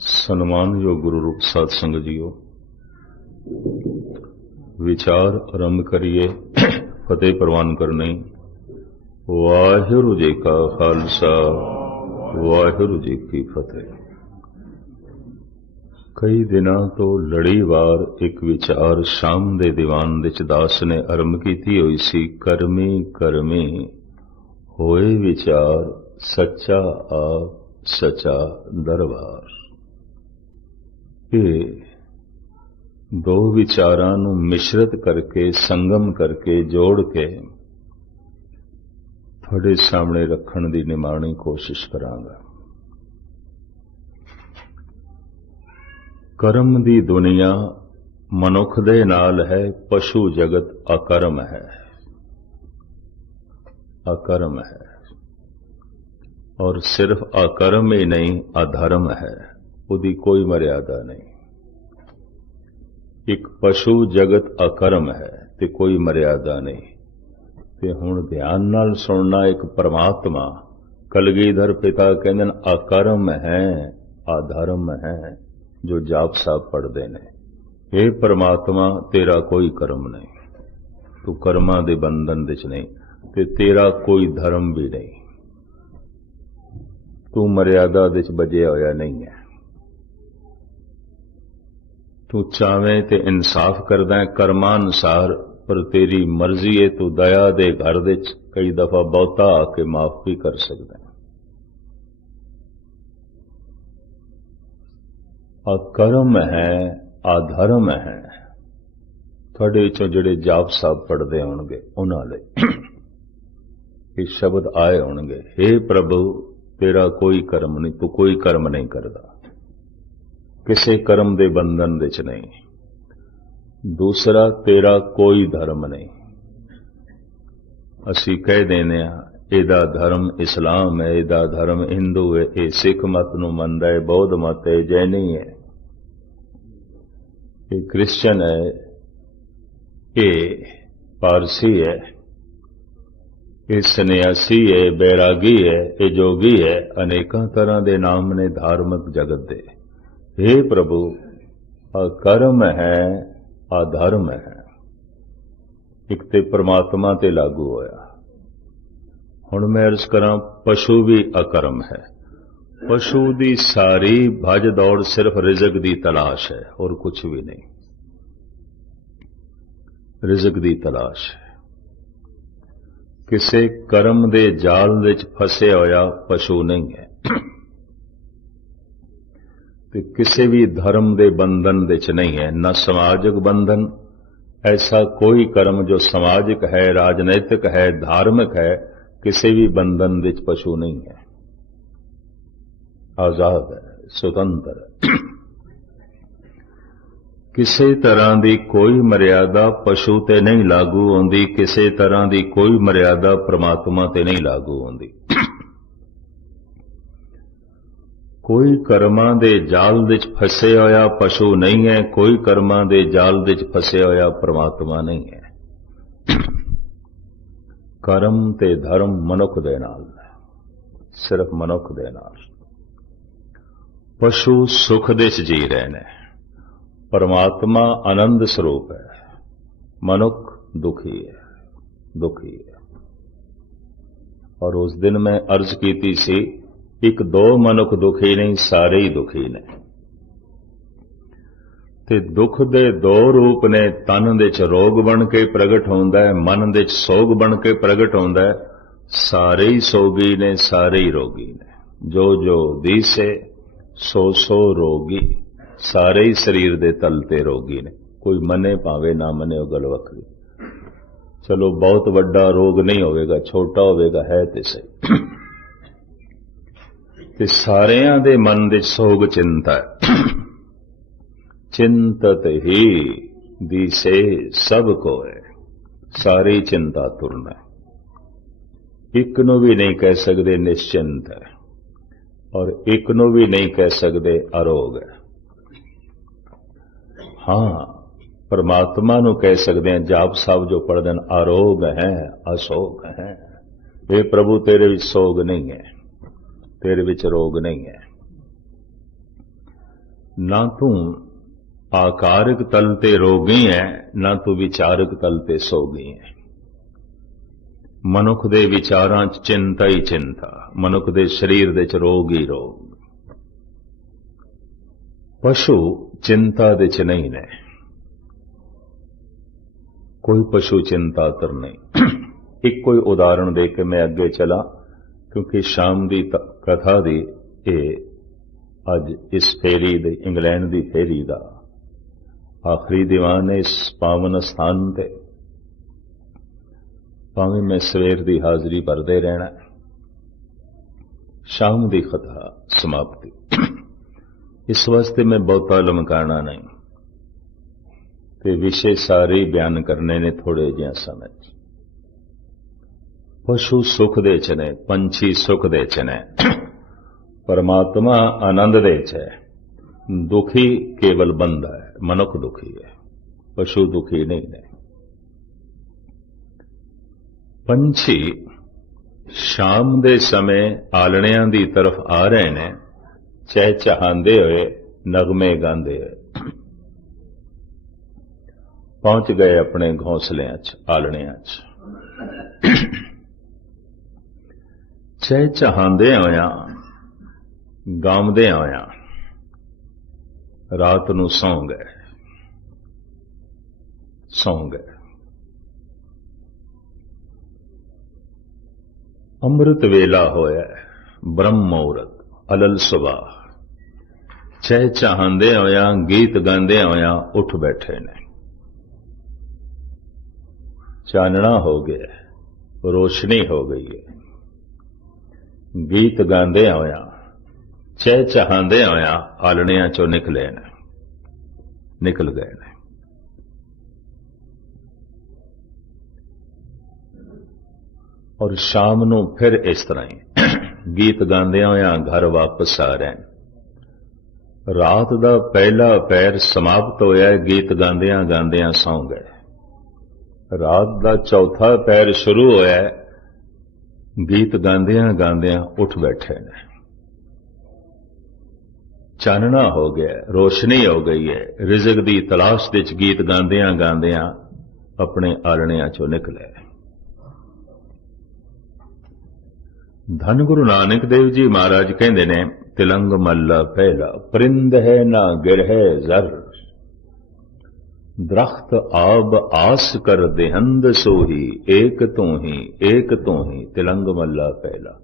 ਸਨਮਾਨਯੋਗ ਗੁਰੂ ਰੂਪ ਸਾਧ ਸੰਗਤ ਜੀਓ, ਵਿਚਾਰ ਆਰੰਭ ਕਰੀਏ, ਫਤਿਹ ਪ੍ਰਵਾਨ ਕਰਨੀ। ਵਾਹਿਗੁਰੂ ਜੀ ਕਾ ਖਾਲਸਾ, ਵਾਹਿਗੁਰੂ ਜੀ ਕੀ ਫਤਿਹ। ਕਈ ਦਿਨਾਂ ਤੋਂ ਲੜੀਵਾਰ ਇੱਕ ਵਿਚਾਰ ਸ਼ਾਮ ਦੇ ਦੀਵਾਨ ਵਿੱਚ ਦਾਸ ਨੇ ਆਰੰਭ ਕੀਤੀ ਹੋਈ ਸੀ, ਕਰਮੀ ਕਰਮੀ, ਹੋਏ ਵਿਚਾਰ, ਸੱਚਾ ਆਪ, ਸੱਚਾ ਦਰਬਾਰ। ਇਹ ਦੋ ਵਿਚਾਰਾਂ ਨੂੰ ਮਿਸ਼ਰਤ ਕਰਕੇ, ਸੰਗਮ ਕਰਕੇ ਜੋੜ ਕੇ ਤੁਹਾਡੇ ਸਾਹਮਣੇ ਰੱਖਣ ਦੀ ਨਿਮਾਣੀ ਕੋਸ਼ਿਸ਼ ਕਰਾਂਗਾ। ਕਰਮ ਦੀ ਦੁਨੀਆ ਮਨੁੱਖ ਦੇ ਨਾਲ ਹੈ, ਪਸ਼ੂ ਜਗਤ ਅਕਰਮ ਹੈ। ਅਕਰਮ ਹੈ। ਔਰ ਸਿਰਫ ਅਕਰਮ ਹੀ ਨਹੀਂ, ਅਧਰਮ ਹੈ। ਉਹਦੀ ਕੋਈ ਮਰਿਆਦਾ ਨਹੀਂ। ਇੱਕ ਪਸ਼ੂ ਜਗਤ ਅਕਰਮ ਹੈ ਤੇ ਕੋਈ ਮਰਿਆਦਾ ਨਹੀਂ। ਤੇ ਹੁਣ ਧਿਆਨ ਨਾਲ ਸੁਣਨਾ, ਇੱਕ ਪਰਮਾਤਮਾ, ਕਲਗੀਧਰ ਪਿਤਾ ਕਹਿੰਦੇ ਨੇ, ਅਕਰਮ ਹੈ, ਆਧਰਮ ਹੈ, ਜੋ ਜਾਪ ਸਾਹਿਬ ਪੜਦੇ ਨੇ। ਇਹ ਪਰਮਾਤਮਾ, ਤੇਰਾ ਕੋਈ ਕਰਮ ਨਹੀਂ। ਤੂੰ ਕਰਮਾਂ ਦੇ ਬੰਧਨ ਵਿੱਚ ਨਹੀਂ, ਤੇ ਤੇਰਾ ਕੋਈ ਧਰਮ ਵੀ ਨਹੀਂ। ਤੂੰ ਮਰਿਆਦਾ ਵਿੱਚ ਬਜਿਆ ਹੋਇਆ ਨਹੀਂ ਹੈ। ਤੂੰ ਚਾਵੇਂ ਤੇ ਇਨਸਾਫ ਕਰਦਾ ਕਰਮਾਂ ਅਨੁਸਾਰ ਪਰ ਤੇਰੀ ਮਰਜ਼ੀ ਹੈ ਤੂੰ ਦਇਆ ਦੇ ਘਰ ਵਿੱਚ ਕਈ ਦਫਾ ਬਹੁਤਾ ਆ ਕੇ ਮਾਫ ਵੀ ਕਰ ਸਕਦਾ ਆ ਕਰਮ ਹੈ ਆਧਰਮ ਹੈ। ਤੁਹਾਡੇ ਵਿੱਚੋਂ ਜਿਹੜੇ ਜਾਪ ਸਾਹਿਬ ਪੜਦੇ ਹੋਣਗੇ, ਉਹਨਾਂ ਲਈ ਇਹ ਸ਼ਬਦ ਆਏ ਹੋਣਗੇ हे ਪ੍ਰਭੂ, ਤੇਰਾ ਕੋਈ ਕਰਮ ਨਹੀਂ, ਤੂੰ ਕੋਈ ਕਰਮ ਨਹੀਂ ਕਰਦਾ। ਕਿਸੇ ਕਰਮ ਦੇ ਬੰਧਨ ਵਿੱਚ ਨਹੀਂ। ਦੂਸਰਾ, ਤੇਰਾ ਕੋਈ ਧਰਮ ਨਹੀਂ। ਅਸੀਂ ਕਹਿ ਦਿੰਦੇ ਆ ਇਹਦਾ ਧਰਮ ਇਸਲਾਮ ਹੈ, ਇਹਦਾ ਧਰਮ ਹਿੰਦੂ ਹੈ, ਇਹ ਸਿੱਖ ਮਤ ਨੂੰ ਮੰਨਦਾ ਹੈ, ਬੌਧ ਮਤ ਹੈ ਜੈਨੀ ਹੈ। ਇਹ ਕ੍ਰਿਸਚੀਅਨ ਹੈ, ਇਹ ਪਾਰਸੀ ਹੈ, ਇਹ ਸੰਨਿਆਸੀ ਹੈ ਬੈਰਾਗੀ ਹੈ, ਇਹ ਜੋਗੀ ਹੈ, ਅਨੇਕਾਂ ਤਰ੍ਹਾਂ ਦੇ ਨਾਮ ਨੇ ਧਾਰਮਿਕ ਜਗਤ ਦੇ। हे ਪ੍ਰਭੂ ਅਕਰਮ ਹੈ ਆਧਰਮ ਹੈ। ਇੱਕ ਤੇ ਪ੍ਰਮਾਤਮਾ ਤੇ ਲਾਗੂ ਹੋਇਆ। ਹੁਣ ਮੈਂ ਅਰਜ਼ ਕਰਾਂ, ਪਸ਼ੂ ਵੀ ਅਕਰਮ ਹੈ। ਪਸ਼ੂ ਦੀ ਸਾਰੀ ਭਜ ਦੌੜ ਸਿਰਫ ਰਿਜ਼ਕ ਦੀ ਤਲਾਸ਼ ਹੈ, ਹੋਰ ਕੁਝ ਵੀ ਨਹੀਂ। ਰਿਜ਼ਕ ਦੀ ਤਲਾਸ਼ ਹੈ। ਕਿਸੇ ਕਰਮ ਦੇ ਜਾਲ ਵਿੱਚ ਫਸਿਆ ਹੋਇਆ ਪਸ਼ੂ ਨਹੀਂ ਹੈ। ਤੇ ਕਿਸੇ ਵੀ ਧਰਮ ਦੇ ਬੰਧਨ ਵਿੱਚ ਨਹੀਂ ਹੈ, ਨਾ ਸਮਾਜਿਕ ਬੰਧਨ। ਐਸਾ ਕੋਈ ਕਰਮ ਜੋ ਸਮਾਜਿਕ ਹੈ, ਰਾਜਨੀਤਿਕ ਹੈ, ਧਾਰਮਿਕ ਹੈ, ਕਿਸੇ ਵੀ ਬੰਧਨ ਵਿੱਚ ਪਸ਼ੂ ਨਹੀਂ ਹੈ। ਆਜ਼ਾਦ ਹੈ, ਸੁਤੰਤਰ ਹੈ। ਕਿਸੇ ਤਰ੍ਹਾਂ ਦੀ ਕੋਈ ਮਰਿਆਦਾ ਪਸ਼ੂ ਤੇ ਨਹੀਂ ਲਾਗੂ ਹੁੰਦੀ ਕਿਸੇ ਤਰ੍ਹਾਂ ਦੀ ਕੋਈ ਮਰਿਆਦਾ ਪ੍ਰਮਾਤਮਾ ਤੇ ਨਹੀਂ ਲਾਗੂ ਹੁੰਦੀ ਕੋਈ ਕਰਮਾਂ ਦੇ ਜਾਲ ਵਿੱਚ ਫਸੇ ਹੋਇਆ ਪਸ਼ੂ ਨਹੀਂ ਹੈ, ਕੋਈ ਕਰਮਾਂ ਦੇ ਜਾਲ ਵਿੱਚ ਫਸੇ ਹੋਇਆ ਪ੍ਰਮਾਤਮਾ ਨਹੀਂ ਹੈ। ਕਰਮ ਤੇ ਧਰਮ ਮਨੁੱਖ ਦੇ ਨਾਲ ਸਿਰਫ ਮਨੁੱਖ ਦੇ ਨਾਲ। ਪਸ਼ੂ ਸੁਖ ਦੇ ਚ ਜੀ ਰਹੇ ਨੇ, ਪਰਮਾਤਮਾ ਆਨੰਦ ਸਰੂਪ ਹੈ, ਮਨੁੱਖ ਦੁਖੀ ਹੈ ਦੁਖੀ ਹੈ। ਔਰ ਉਸ ਦਿਨ ਮੈਂ ਅਰਜ਼ ਕੀਤੀ ਸੀ ਇੱਕ ਦੋ ਮਨੁੱਖ ਦੁਖੀ ਨਹੀਂ, ਸਾਰੇ ਹੀ ਦੁਖੀ ਨੇ। ਤੇ ਦੁੱਖ ਦੇ ਦੋ ਰੂਪ ਨੇ, ਤਨ ਦੇ ਚ ਰੋਗ ਬਣ ਕੇ ਪ੍ਰਗਟ ਹੁੰਦਾ ਹੈ, ਮਨ ਦੇ ਚ ਸੋਗ ਬਣ ਕੇ ਪ੍ਰਗਟ ਹੁੰਦਾ ਹੈ। ਸਾਰੇ ਹੀ ਸੋਗੀ ਨੇ, ਸਾਰੇ ਹੀ ਰੋਗੀ ਨੇ। ਜੋ ਜੋ ਦੀਸੇ, ਸੋ ਸੋ ਰੋਗੀ। ਸਾਰੇ ਹੀ ਸਰੀਰ ਦੇ ਤਲ ਤੇ ਰੋਗੀ ਨੇ। ਕੋਈ ਮੰਨੇ ਭਾਵੇਂ ਨਾ ਮੰਨੇ, ਉਹ ਗੱਲ ਵੱਖਰੀ। ਚਲੋ, ਬਹੁਤ ਵੱਡਾ ਰੋਗ ਨਹੀਂ ਹੋਵੇਗਾ, ਛੋਟਾ ਹੋਵੇਗਾ, ਹੈ ਤੇ ਸਹੀ। ਤੇ ਸਾਰਿਆਂ ਦੇ ਮਨ ਦੇ ਸੋਗ ਚਿੰਤਾ ਹੈ। ਚਿੰਤਤ ਹੀ ਦਿਸੇ ਸਭ ਕੋ ਹੈ। ਸਾਰੀ ਚਿੰਤਾ ਤੁਰਨਾ ਇੱਕ ਨੂੰ ਵੀ ਨਹੀਂ ਕਹਿ ਸਕਦੇ ਨਿਸ਼ਚਿੰਤ ਹੈ ਔਰ ਇੱਕ ਨੂੰ ਵੀ ਨਹੀਂ ਕਹਿ ਸਕਦੇ ਅਰੋਗ ਹੈ। ਹਾਂ, ਪਰਮਾਤਮਾ ਨੂੰ ਕਹਿ ਸਕਦੇ ਹਾਂ, ਜਾਪ ਸਾਹਿਬ ਜੋ ਪੜ੍ਹਦੇ ਹਨ ਅਰੋਗ ਹੈ, ਅਸੋਗ ਹੈ। ਇਹ ਪ੍ਰਭੂ, ਤੇਰੇ ਵਿੱਚ ਸੋਗ ਨਹੀਂ ਹੈ। ਤੇਰੇ ਵਿੱਚ ਰੋਗ ਨਹੀਂ ਹੈ। ਨਾ ਤੂੰ ਆਕਾਰਿਕ ਤਲ ਤੇ ਰੋਗੀ ਹੈ, ਨਾ ਤੂੰ ਵਿਚਾਰਕ ਤਲ ਤੇ ਸੋਗੀ ਹੈ। ਮਨੁੱਖ ਦੇ ਵਿਚਾਰਾਂ 'ਚ ਚਿੰਤਾ ਹੀ ਚਿੰਤਾ, ਮਨੁੱਖ ਦੇ ਸਰੀਰ ਦੇ 'ਚ ਰੋਗ ਹੀ ਰੋਗ। ਪਸ਼ੂ ਚਿੰਤਾ ਦੇ 'ਚ ਨਹੀਂ ਨੇ। ਕੋਈ ਪਸ਼ੂ ਚਿੰਤਾ ਚਿੰਤਾਤਰ ਨਹੀਂ। ਇੱਕੋ ਹੀ ਉਦਾਹਰਣ ਦੇ ਕੇ ਮੈਂ ਅੱਗੇ ਚਲਾ, ਕਿਉਂਕਿ ਸ਼ਾਮ ਦੀ ਤ- ਕਥਾ ਦੀ ਇਹ ਅੱਜ ਇਸ ਫੇਰੀ ਦੇ, ਇੰਗਲੈਂਡ ਦੀ ਫੇਰੀ ਦਾ। ਆਖਰੀ ਦੀਵਾਨ ਹੈ ਇਸ ਪਾਵਨ ਸਥਾਨ ਤੇ। ਭਾਵੇਂ ਮੈਂ ਸਵੇਰ ਦੀ ਹਾਜ਼ਰੀ ਭਰਦੇ ਰਹਿਣਾ ਸ਼ਾਮ ਦੀ ਕਥਾ ਸਮਾਪਤੀ। ਇਸ ਵਾਸਤੇ ਮੈਂ ਬਹੁਤਾ ਲਮਕਾਣਾ ਨਹੀਂ, ਤੇ ਵਿਸ਼ੇ ਸਾਰੇ ਬਿਆਨ ਕਰਨੇ ਨੇ ਥੋੜੇ ਜਿਹਾ ਸਮੇਂ 'ਚ। ਪਸ਼ੂ ਸੁਖ ਦੇ ਚਨੇ ਪੰਛੀ ਸੁਖ ਦੇ ਚਨੇ ਨੇ ਪਰਮਾਤਮਾ ਆਨੰਦ ਦੇ ਚ ਹੈ। ਦੁਖੀ ਕੇਵਲ ਬੰਦਾ ਹੈ, ਮਨੁੱਖ ਦੁਖੀ ਹੈ, ਪਸ਼ੂ ਦੁਖੀ ਨਹੀਂ ਨੇ। ਪੰਛੀ ਸ਼ਾਮ ਦੇ ਸਮੇਂ ਆਲਣਿਆਂ ਦੀ ਤਰਫ ਆ ਰਹੇ ਨੇ, ਚਹਿ ਚਹਾਉਂਦੇ ਹੋਏ, ਨਗਮੇ ਗਾਉਂਦੇ ਹੋਏ। ਪਹੁੰਚ ਗਏ ਆਪਣੇ ਘੋਂਸਲਿਆਂ 'ਚ, ਆਲਣਿਆਂ 'ਚ। ਚਹਿ ਚਹਾਉਂਦੇ ਹੋਇਆਂ ਗਾਉਂਦੇ ਆਇਆ ਰਾਤ ਨੂੰ ਸੌਂ ਗਏ। ਸੌਂ ਗਏ। ਅੰਮ੍ਰਿਤ ਵੇਲਾ ਹੋਇਆ ਬ੍ਰਹਮ ਮੁਹੂਰਤ ਅਲਲ ਸੁਬਾਹ। ਚਹਿ ਚਹਾਉਂਦੇ ਹੋਇਆਂ, ਗੀਤ ਗਾਉਂਦੇ ਹੋਇਆਂ ਉੱਠ ਬੈਠੇ ਨੇ। ਚਾਨਣਾ ਹੋ ਗਿਆ ਰੋਸ਼ਨੀ ਹੋ ਗਈ ਹੈ। ਗੀਤ ਗਾਉਂਦੇ ਹੋਇਆਂ ਚਹਿ ਚਹਾਉਂਦੇ ਹੋਇਆਂ ਆਲਣਿਆਂ ਚੋਂ ਨਿਕਲੇ ਨੇ। ਨਿਕਲ ਗਏ ਨੇ। ਔਰ ਸ਼ਾਮ ਨੂੰ ਫਿਰ ਇਸ ਤਰ੍ਹਾਂ ਹੀ ਗੀਤ ਗਾਉਂਦਿਆਂ ਹੋਇਆਂ ਘਰ ਵਾਪਸ ਆ ਰਹੇ ਨੇ। ਰਾਤ ਦਾ ਪਹਿਲਾ ਪੈਰ ਸਮਾਪਤ ਹੋਇਆ ਗੀਤ ਗਾਉਂਦਿਆਂ ਗਾਉਂਦਿਆਂ ਸੌਂ ਗਏ। ਰਾਤ ਦਾ ਚੌਥਾ ਪੈਰ ਸ਼ੁਰੂ ਹੋਇਆ ਗੀਤ ਗਾਉਂਦਿਆਂ ਗਾਉਂਦਿਆਂ ਉੱਠ ਬੈਠੇ ਨੇ। ਚਾਨਣਾ ਹੋ ਗਿਆ, ਰੋਸ਼ਨੀ ਹੋ ਗਈ ਹੈ। ਰਿਜ਼ਕ ਦੀ ਤਲਾਸ਼ ਵਿੱਚ ਗੀਤ ਗਾਉਂਦਿਆਂ ਗਾਉਂਦਿਆਂ ਆਪਣੇ ਆਲਣਿਆਂ ਚੋਂ ਨਿਕਲੇ ਧੰਨ ਗੁਰੂ ਨਾਨਕ ਦੇਵ ਜੀ ਮਹਾਰਾਜ ਕਹਿੰਦੇ ਨੇ, ਤਿਲੰਗ ਮੱਲਾ ਪਹਿਲਾ, ਪਰਿੰਦ ਹੈ ਨਾ ਗਿਰ ਹੈ ਜ਼ਰ। ਦਰਖਤ ਆਬ ਆਸ ਕਰ ਦੇਹੰਦ ਸੋਹੀ, ਏਕ ਤੋਂ ਹੀ, ਏਕ ਤੋਂ ਹੀ, ਤਿਲੰਗ ਮੱਲਾ ਪਹਿਲਾ।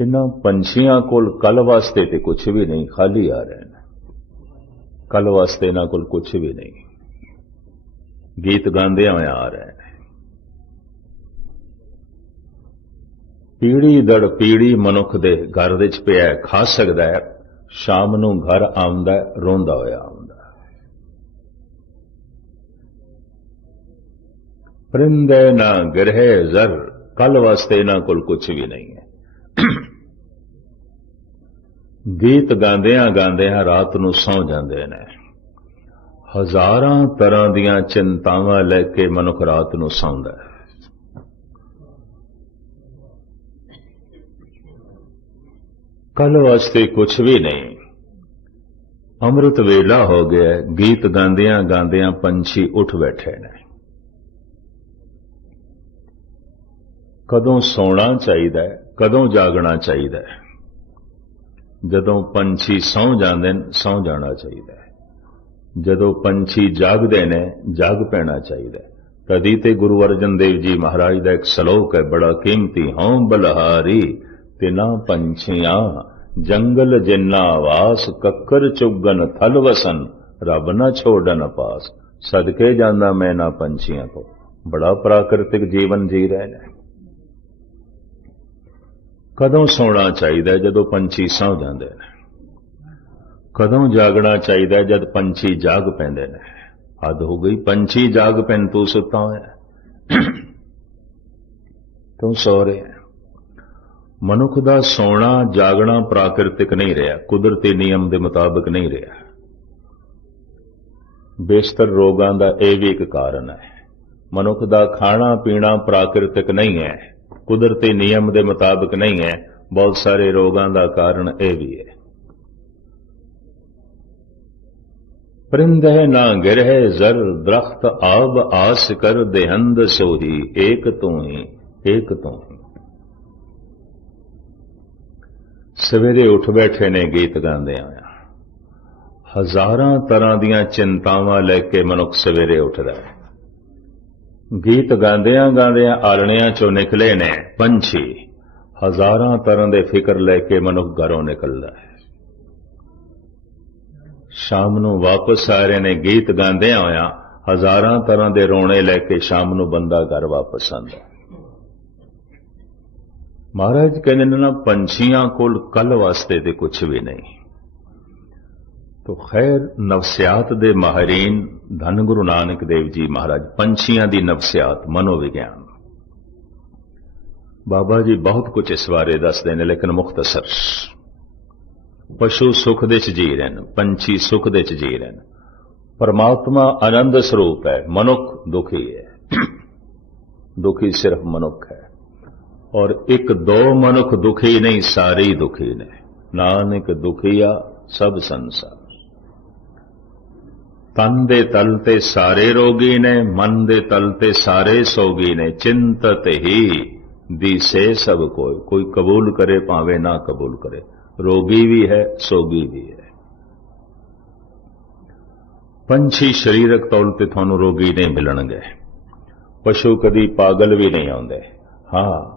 ਇਹਨਾਂ ਪੰਛੀਆਂ ਕੋਲ ਕੱਲ ਵਾਸਤੇ ਤੇ ਕੁਝ ਵੀ ਨਹੀਂ, ਖਾਲੀ ਆ ਰਹੇ ਨੇ ਕੱਲ ਵਾਸਤੇ ਇਹਨਾਂ ਕੋਲ ਕੁਝ ਵੀ ਨਹੀਂ। ਗੀਤ ਗਾਉਂਦੇ ਹੋਏ ਆ ਰਹੇ ਨੇ ਪੀੜੀ ਦਰ ਪੀੜੀ ਮਨੁੱਖ ਦੇ ਘਰ ਵਿੱਚ ਪਿਆ ਖਾ ਸਕਦਾ ਹੈ। ਸ਼ਾਮ ਨੂੰ ਘਰ ਆਉਂਦਾ ਰੋਂਦਾ ਹੋਇਆ ਆਉਂਦਾ ਹੈ। ਪਰਿੰਦੇ ਨਾ ਗ੍ਰਹਿ ਜ਼ਰ, ਕੱਲ ਵਾਸਤੇ ਇਹਨਾਂ ਕੋਲ ਕੁਝ ਵੀ ਨਹੀਂ ਹੈ। ਗੀਤ ਗਾਉਂਦਿਆਂ ਗਾਉਂਦਿਆਂ ਰਾਤ ਨੂੰ ਸੌਂ ਜਾਂਦੇ ਨੇ। ਹਜ਼ਾਰਾਂ ਤਰ੍ਹਾਂ ਦੀਆਂ ਚਿੰਤਾਵਾਂ ਲੈ ਕੇ ਮਨੁੱਖ ਰਾਤ ਨੂੰ ਸੌਂਦਾ ਹੈ। ਕੱਲ ਵਾਸਤੇ ਕੁਝ ਵੀ ਨਹੀਂ। ਅੰਮ੍ਰਿਤ ਵੇਲਾ ਹੋ ਗਿਆ ਗੀਤ ਗਾਉਂਦਿਆਂ ਗਾਉਂਦਿਆਂ ਪੰਛੀ ਉੱਠ ਬੈਠੇ ਨੇ। ਕਦੋਂ ਸੌਣਾ ਚਾਹੀਦਾ ਹੈ, ਕਦੋਂ ਜਾਗਣਾ ਚਾਹੀਦਾ ਹੈ? ਜਦੋਂ ਪੰਛੀ ਸੌਂ ਜਾਂਦੇ ਨੇ, ਸੌਂ ਜਾਣਾ ਚਾਹੀਦਾ ਹੈ। ਜਦੋਂ ਪੰਛੀ ਜਾਗਦੇ ਨੇ, ਜਾਗ ਪੈਣਾ ਚਾਹੀਦਾ ਹੈ। ਤਦੀ ਤੇ ਗੁਰੂ ਅਰਜਨ ਦੇਵ ਜੀ ਮਹਾਰਾਜ ਦਾ ਇੱਕ ਸ਼ਲੋਕ ਹੈ, ਬੜਾ ਕੀਮਤੀ, ਹਉ ਬਲਹਾਰੀ, ਤਿਨਾ ਪੰਛੀਆਂ, ਜੰਗਲ ਜਿੰਨਾ ਵਾਸ, ਕੱਕਰ ਚੁਗਨ ਥਲ ਵਸਨ, ਰੱਬ ਨਾ ਛੋੜਨ ਪਾਸ। ਸਦਕੇ ਜਾਂਦਾ ਮੈਂ ਨਾ ਪੰਛੀਆਂ ਤੋਂ ਬੜਾ ਪ੍ਰਾਕਿਰਤਿਕ ਜੀਵਨ ਜੀ ਰਹੇ ਨੇ। ਕਦੋਂ ਸੌਣਾ ਚਾਹੀਦਾ ਹੈ? ਜਦੋਂ ਪੰਛੀ ਸੌ ਜਾਂਦੇ ਨੇ? ਕਦੋਂ ਜਾਗਣਾ ਚਾਹੀਦਾ ਜਦ ਪੰਛੀ ਜਾਗ ਪੈਂਦੇ ਨੇ? ਹੱਦ ਹੋ ਗਈ, ਪੰਛੀ ਜਾਗ ਪੈਣ ਤੂੰ ਸੁੱਤਾ ਹੋਇਆ। ਤੂੰ ਸੌ ਰਿਹਾ ਮਨੁੱਖ ਦਾ ਸੌਣਾ, ਜਾਗਣਾ ਪ੍ਰਾਕਿਰਤਿਕ ਨਹੀਂ ਰਿਹਾ, ਕੁਦਰਤੀ ਨਿਯਮ ਦੇ ਮੁਤਾਬਕ ਨਹੀਂ ਰਿਹਾ। ਬੇਸ਼ਤਰ ਰੋਗਾਂ ਦਾ ਇਹ ਵੀ ਇੱਕ ਕਾਰਨ ਹੈ। ਮਨੁੱਖ ਦਾ ਖਾਣਾ ਪੀਣਾ ਪ੍ਰਾਕਿਰਤਿਕ ਨਹੀਂ ਹੈ। ਕੁਦਰਤੀ ਨਿਯਮ ਦੇ ਮੁਤਾਬਕ ਨਹੀਂ ਹੈ, ਬਹੁਤ ਸਾਰੇ ਰੋਗਾਂ ਦਾ ਕਾਰਨ ਇਹ ਵੀ ਹੈ। ਪਰਿੰਦਹਿ ਨਾ ਗਿਰਹਿ ਜ਼ਰ ਦਰਖਤ ਆਬ ਆਸ ਕਰ ਦੇਹੰਦ ਸੋਹੀ, ਏਕ ਤੂੰ ਹੀ ਏਕ ਤੂੰ ਹੀ ਸਵੇਰੇ ਉੱਠ ਬੈਠੇ ਨੇ ਗੀਤ ਗਾਉਂਦੇ ਆਇਆ ਹਜ਼ਾਰਾਂ ਤਰ੍ਹਾਂ ਦੀਆਂ ਚਿੰਤਾਵਾਂ ਲੈ ਕੇ ਮਨੁੱਖ ਸਵੇਰੇ ਉੱਠਦਾ ਹੈ। ਗੀਤ ਗਾਉਂਦਿਆਂ ਗਾਉਂਦਿਆਂ ਆਲਣਿਆਂ ਚੋਂ ਨਿਕਲੇ ਨੇ ਪੰਛੀ। ਹਜ਼ਾਰਾਂ ਤਰ੍ਹਾਂ ਦੇ ਫਿਕਰ ਲੈ ਕੇ ਮਨੁੱਖ ਘਰੋਂ ਨਿਕਲਦਾ ਹੈ। ਸ਼ਾਮ ਨੂੰ ਵਾਪਸ ਆ ਰਹੇ ਨੇ ਗੀਤ ਗਾਉਂਦਿਆਂ ਹੋਇਆਂ ਹਜ਼ਾਰਾਂ ਤਰ੍ਹਾਂ ਦੇ ਰੋਣੇ ਲੈ ਕੇ ਸ਼ਾਮ ਨੂੰ ਬੰਦਾ ਘਰ ਵਾਪਸ ਆਉਂਦਾ ਮਹਾਰਾਜ ਕਹਿੰਦੇ ਨੇ ਨਾ, ਪੰਛੀਆਂ ਕੋਲ ਕੱਲ ਵਾਸਤੇ ਤੇ ਕੁਝ ਵੀ ਨਹੀਂ। ਤੋ ਖੈਰ, ਨਵਸਿਆਤ ਦੇ ਮਾਹਿਰੀਨ ਧੰਨ ਗੁਰੂ ਨਾਨਕ ਦੇਵ ਜੀ ਮਹਾਰਾਜ, ਪੰਛੀਆਂ ਦੀ ਨਵਸਿਆਤ, ਮਨੋਵਿਗਿਆਨ। ਬਾਬਾ ਜੀ ਬਹੁਤ ਕੁਝ ਇਸ ਬਾਰੇ ਦੱਸਦੇ ਨੇ, ਲੇਕਿਨ ਮੁਖਤਸਰ। ਪਸ਼ੂ ਸੁਖ ਦੇ ਚ ਜੀ ਰਹੇ ਨੇ ਪੰਛੀ ਸੁਖ ਦੇ ਚ ਜੀ ਰਹੇ ਨੇ ਪਰਮਾਤਮਾ ਆਨੰਦ ਸਰੂਪ ਹੈ, ਮਨੁੱਖ ਦੁਖੀ ਹੈ। ਦੁਖੀ ਸਿਰਫ ਮਨੁੱਖ ਹੈ। ਔਰ ਇੱਕ ਦੋ ਮਨੁੱਖ ਦੁਖੀ ਨਹੀਂ, ਸਾਰੇ ਹੀ ਦੁਖੀ ਨੇ। ਨਾਨਕ ਦੁਖੀਆ ਸਭ ਸੰਸਾਰ। ਤਨ ਦੇ ਤਲ ਤੇ ਸਾਰੇ ਰੋਗੀ ਨੇ, ਮਨ ਦੇ ਤਲ ਤੇ ਸਾਰੇ ਸੋਗੀ ਨੇ ਚਿੰਤਤ ਹੀ ਦਿਸੇ ਸਭ ਕੋਈ ਕੋਈ ਕਬੂਲ ਕਰੇ ਭਾਵੇਂ ਨਾ ਕਬੂਲ ਕਰੇ। ਰੋਗੀ ਵੀ ਹੈ, ਸੋਗੀ ਵੀ ਹੈ। ਪੰਛੀ ਸਰੀਰਕ ਤੌਰ ਤੇ ਤੁਹਾਨੂੰ ਰੋਗੀ ਨਹੀਂ ਮਿਲਣਗੇ। ਪਸ਼ੂ ਕਦੀ ਪਾਗਲ ਵੀ ਨਹੀਂ ਆਉਂਦੇ। ਹਾਂ,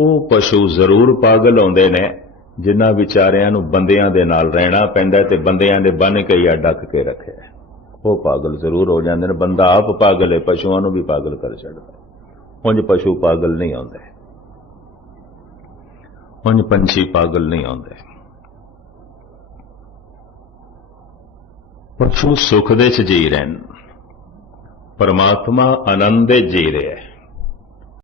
ਉਹ ਪਸ਼ੂ ਜ਼ਰੂਰ ਪਾਗਲ ਆਉਂਦੇ ਨੇ, ਜਿਨ੍ਹਾਂ ਵਿਚਾਰਿਆਂ ਨੂੰ ਬੰਦਿਆਂ ਦੇ ਨਾਲ ਰਹਿਣਾ ਪੈਂਦਾ ਤੇ ਬੰਦਿਆਂ ਦੇ ਬੰਨ ਕੇ ਜਾਂ ਡੱਕ ਕੇ ਰੱਖਿਆ। ਉਹ ਪਾਗਲ ਜ਼ਰੂਰ ਹੋ ਜਾਂਦੇ ਨੇ, ਬੰਦਾ ਆਪ ਪਾਗਲ ਹੈ, ਪਸ਼ੂਆਂ ਨੂੰ ਵੀ ਪਾਗਲ ਕਰ ਛੱਡਦਾ ਉਂਝ ਪਸ਼ੂ ਪਾਗਲ ਨਹੀਂ ਆਉਂਦੇ। ਉਂਝ ਪੰਛੀ ਪਾਗਲ ਨਹੀਂ ਆਉਂਦੇ। ਪਸ਼ੂ ਸੁਖ ਦੇ ਚ ਜੀ ਰਹੇ ਨੇ। ਪਰਮਾਤਮਾ ਆਨੰਦ ਦੇ ਜੀ ਰਿਹਾ ਹੈ।